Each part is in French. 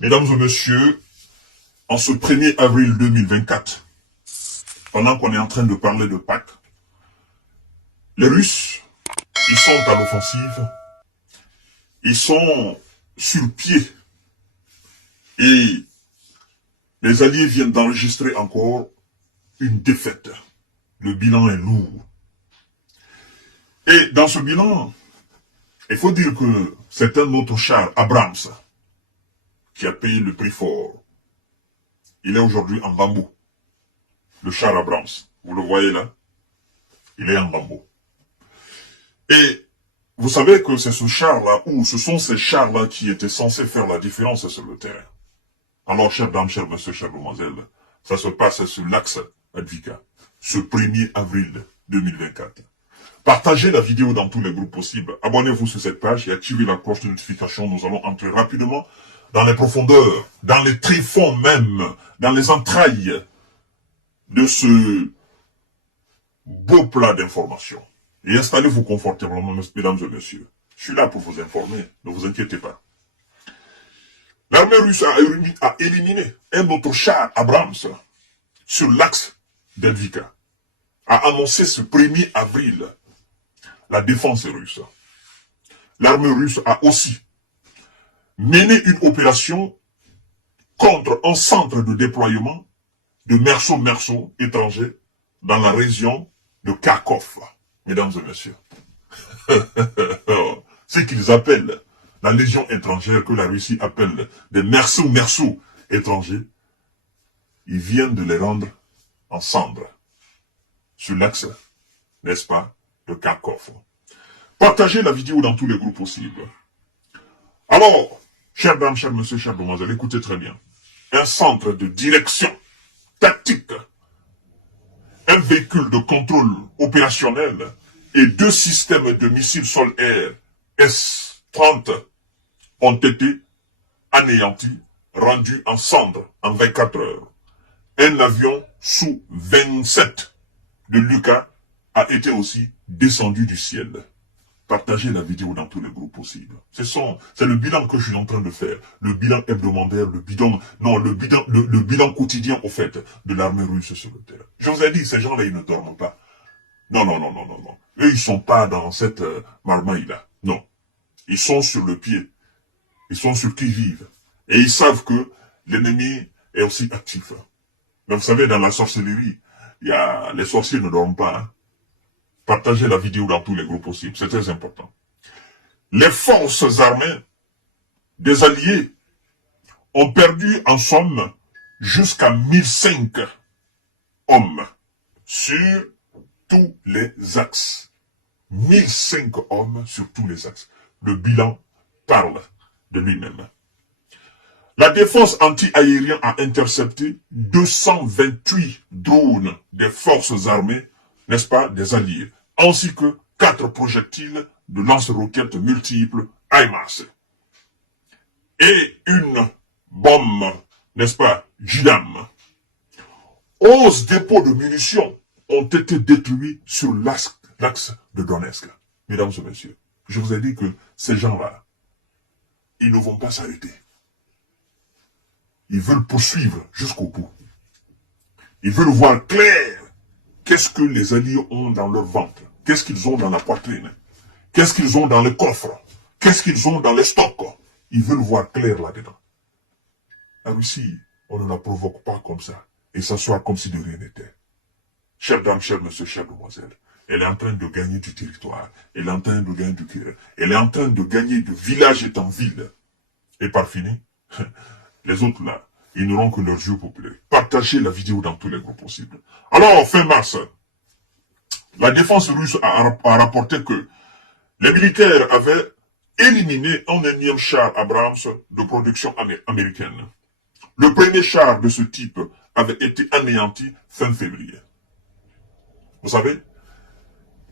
Mesdames et messieurs, en ce 1er avril 2024, pendant qu'on est en train de parler de Pâques, les Russes, ils sont à l'offensive, ils sont sur pied et les Alliés viennent d'enregistrer encore une défaite. Le bilan est lourd. Et dans ce bilan, il faut dire que c'est un autre char, Abrams, qui a payé le prix fort. Il est aujourd'hui en bambou. Le char Abrams, vous le voyez là, il est en bambou. Et vous savez que c'est ce char-là, ou ce sont ces chars-là qui étaient censés faire la différence sur le terrain. Alors, chers dames, chers messieurs, chères demoiselles, ça se passe sur l'axe Advika, ce 1er avril 2024. Partagez la vidéo dans tous les groupes possibles, abonnez-vous sur cette page et activez la cloche de notification. Nous allons entrer rapidement dans les profondeurs, dans les tréfonds même, dans les entrailles de ce beau plat d'informations. Et installez-vous confortablement, mesdames et messieurs. Je suis là pour vous informer, ne vous inquiétez pas. L'armée russe a éliminé un autre char Abrams sur l'axe d'Advika, a annoncé ce 1er avril la défense russe. L'armée russe a aussi mené une opération contre un centre de déploiement de mercenaires étrangers dans la région de Kharkov, mesdames et messieurs. Ce qu'ils appellent la légion étrangère, que la Russie appelle des mercenaires étrangers, ils viennent de les rendre en cendres sur l'axe, n'est-ce pas, de Kharkov. Partagez la vidéo dans tous les groupes possibles. Alors, chères dames, chers messieurs, chères demoiselles, écoutez très bien. Un centre de direction tactique, un véhicule de contrôle opérationnel et 2 systèmes de missiles sol-air S-30 ont été anéantis, rendus en cendres en 24 heures. Un avion Sou-27 de Lucas a été aussi descendu du ciel. Partagez la vidéo dans tous les groupes possibles. C'est le bilan que je suis en train de faire. Le bilan hebdomadaire, le bilan quotidien, au fait, de l'armée russe sur le terrain. Je vous ai dit, ces gens-là, ils ne dorment pas. Non. Eux, ils sont pas dans cette marmaille-là. Non. Ils sont sur le pied. Ils sont sur qui vivent. Et ils savent que l'ennemi est aussi actif. Mais vous savez, dans la sorcellerie, les sorciers ne dorment pas, hein. Partagez la vidéo dans tous les groupes possibles, c'est très important. Les forces armées des Alliés ont perdu en somme jusqu'à 1005 hommes sur tous les axes. 1005 hommes sur tous les axes. Le bilan parle de lui-même. La défense anti-aérienne a intercepté 228 drones des forces armées, n'est-ce pas, des Alliés, ainsi que 4 projectiles de lance-roquettes multiples HIMARS. Et une bombe, n'est-ce pas, JDAM. 11 dépôts de munitions ont été détruits sur l'axe de Donetsk. Mesdames et messieurs, je vous ai dit que ces gens-là, ils ne vont pas s'arrêter. Ils veulent poursuivre jusqu'au bout. Ils veulent voir clair qu'est-ce que les Alliés ont dans leur ventre. Qu'est-ce qu'ils ont dans la poitrine? Qu'est-ce qu'ils ont dans le coffre? Qu'est-ce qu'ils ont dans les stocks? Ils veulent voir clair là-dedans. La Russie, on ne la provoque pas comme ça et s'asseoir comme si de rien n'était. Chers dames, chers messieurs, chères demoiselles, elle est en train de gagner du territoire. Elle est en train de gagner du cœur. Elle est en train de gagner de village et en ville. Et par fini, les autres là, ils n'auront que leurs yeux populaires. Partagez la vidéo dans tous les groupes possibles. Alors, fin mars, la défense russe a rapporté que les militaires avaient éliminé un énième char Abrams de production américaine. Le premier char de ce type avait été anéanti fin février. Vous savez,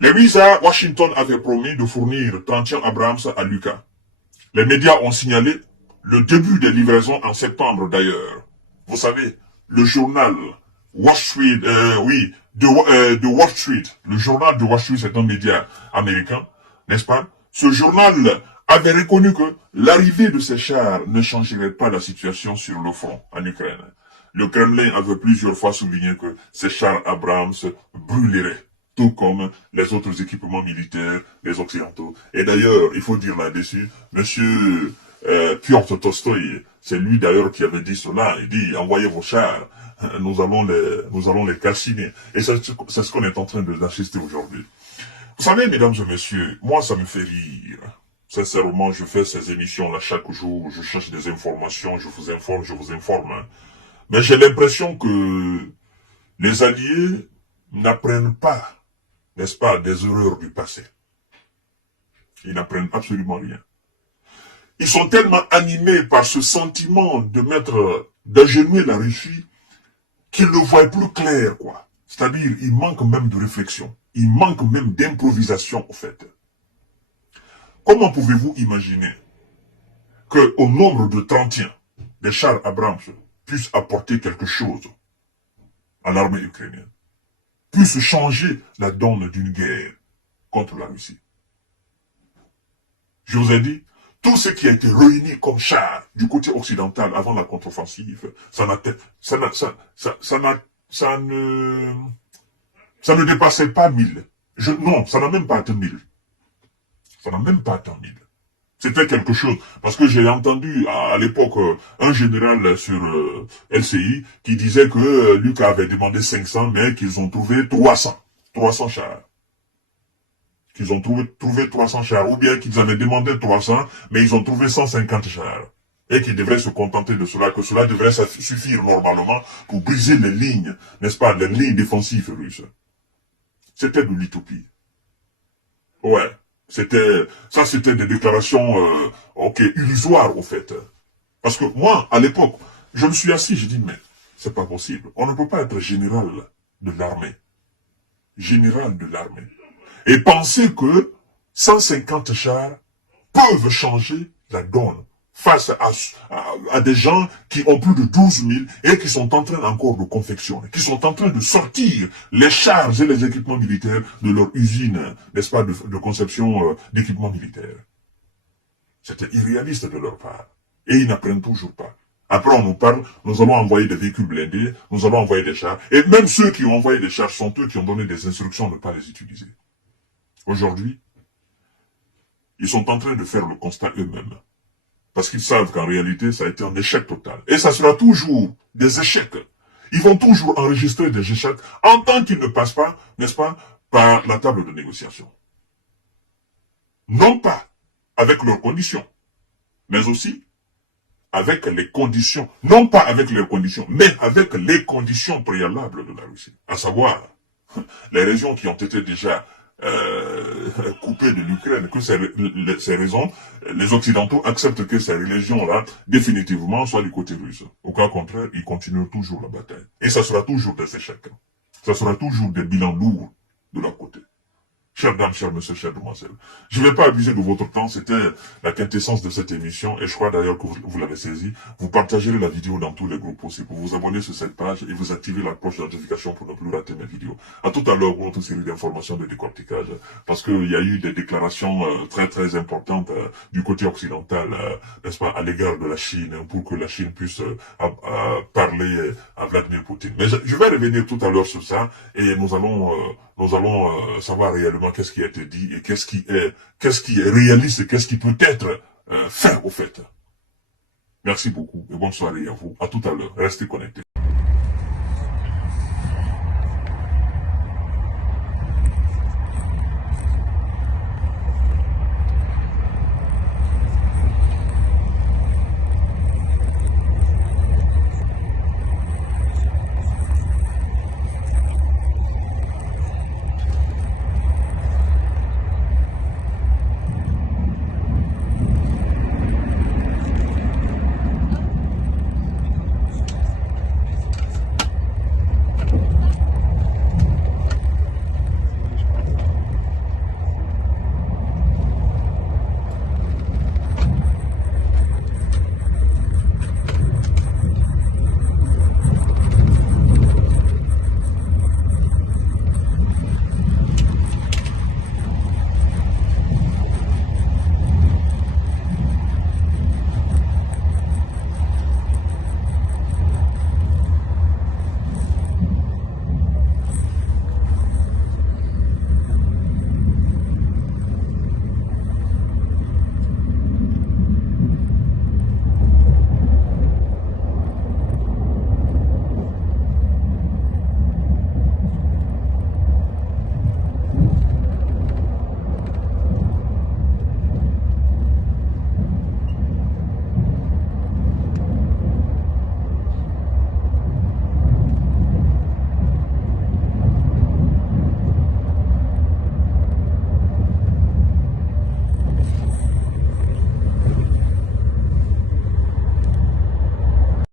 les USA, Washington avait promis de fournir 31 Abrams à Lucas. Les médias ont signalé le début des livraisons en septembre d'ailleurs. Vous savez, le journal Wall Street, de Wall Street, le journal de Wall Street, c'est un média américain, n'est-ce pas? Ce journal avait reconnu que l'arrivée de ces chars ne changerait pas la situation sur le front en Ukraine. Le Kremlin avait plusieurs fois souligné que ces chars Abrams brûleraient, tout comme les autres équipements militaires des Occidentaux. Et d'ailleurs, il faut dire là-dessus, monsieur Piotr Tolstoï, c'est lui d'ailleurs qui avait dit cela, il dit, envoyez vos chars, nous allons les calciner. Et c'est ce qu'on est en train d'assister aujourd'hui. Vous savez, mesdames et messieurs, moi ça me fait rire. Sincèrement, je fais ces émissions-là chaque jour, je cherche des informations, je vous informe. Mais j'ai l'impression que les Alliés n'apprennent pas, n'est-ce pas, des erreurs du passé. Ils n'apprennent absolument rien. Ils sont tellement animés par ce sentiment d'agenouiller la Russie, qu'ils ne voient plus clair, quoi. C'est-à-dire, il manque même de réflexion. Il manque même d'improvisation, au fait. Comment pouvez-vous imaginer qu'au nombre de 31, des chars Abrams puissent apporter quelque chose à l'armée ukrainienne, puissent changer la donne d'une guerre contre la Russie? Je vous ai dit, tout ce qui a été réuni comme char du côté occidental avant la contre-offensive, ça ne dépassait pas 1000. Non, ça n'a même pas atteint 1000. Ça n'a même pas atteint 1000. C'était quelque chose. Parce que j'ai entendu à l'époque un général sur LCI qui disait que Lucas avait demandé 500, mais qu'ils ont trouvé 300 chars. Qu'ils ont trouvé 300 chars, ou bien qu'ils avaient demandé 300, mais ils ont trouvé 150 chars. Et qu'ils devraient se contenter de cela, que cela devrait suffire normalement pour briser les lignes, n'est-ce pas, les lignes défensives russes. C'était de l'utopie. Ouais. C'était des déclarations, illusoires, au fait. Parce que moi, à l'époque, je me suis assis, j'ai dit, mais c'est pas possible. On ne peut pas être général de l'armée. Général de l'armée. Et penser que 150 chars peuvent changer la donne face à des gens qui ont plus de 12 000 et qui sont en train encore de confectionner, qui sont en train de sortir les chars et les équipements militaires de leur usine, n'est-ce pas, de conception d'équipements militaires. C'était irréaliste de leur part. Et ils n'apprennent toujours pas. Après, on nous parle, nous allons envoyer des véhicules blindés, nous allons envoyer des chars. Et même ceux qui ont envoyé des chars sont eux qui ont donné des instructions de ne pas les utiliser. Aujourd'hui, ils sont en train de faire le constat eux-mêmes. Parce qu'ils savent qu'en réalité, ça a été un échec total. Et ça sera toujours des échecs. Ils vont toujours enregistrer des échecs en tant qu'ils ne passent pas, n'est-ce pas, par la table de négociation. Non pas avec leurs conditions, mais aussi avec les conditions, non pas avec leurs conditions, mais avec les conditions préalables de la Russie. À savoir, les régions qui ont été déjà coupées de l'Ukraine, que ces raisons, les Occidentaux acceptent que ces régions-là, définitivement, soient du côté russe. Au cas contraire, ils continuent toujours la bataille. Et ça sera toujours des échecs. Ça sera toujours des bilans lourds de leur côté. Chères dames, chers messieurs, chères demoiselles, je ne vais pas abuser de votre temps, c'était la quintessence de cette émission, et je crois d'ailleurs que vous l'avez saisi. Vous partagerez la vidéo dans tous les groupes possibles, vous vous abonnez sur cette page, et vous activez la cloche de notification pour ne plus rater mes vidéos. À tout à l'heure pour notre série d'informations de décortiquage, parce qu'il y a eu des déclarations très très importantes du côté occidental, n'est-ce pas, à l'égard de la Chine, pour que la Chine puisse parler à Vladimir Poutine. Mais je vais revenir tout à l'heure sur ça, et nous allons savoir réellement qu'est-ce qui a été dit et qu'est-ce qui est réaliste et qu'est-ce qui peut être fait au fait. Merci beaucoup et bonne soirée à vous. À tout à l'heure. Restez connectés.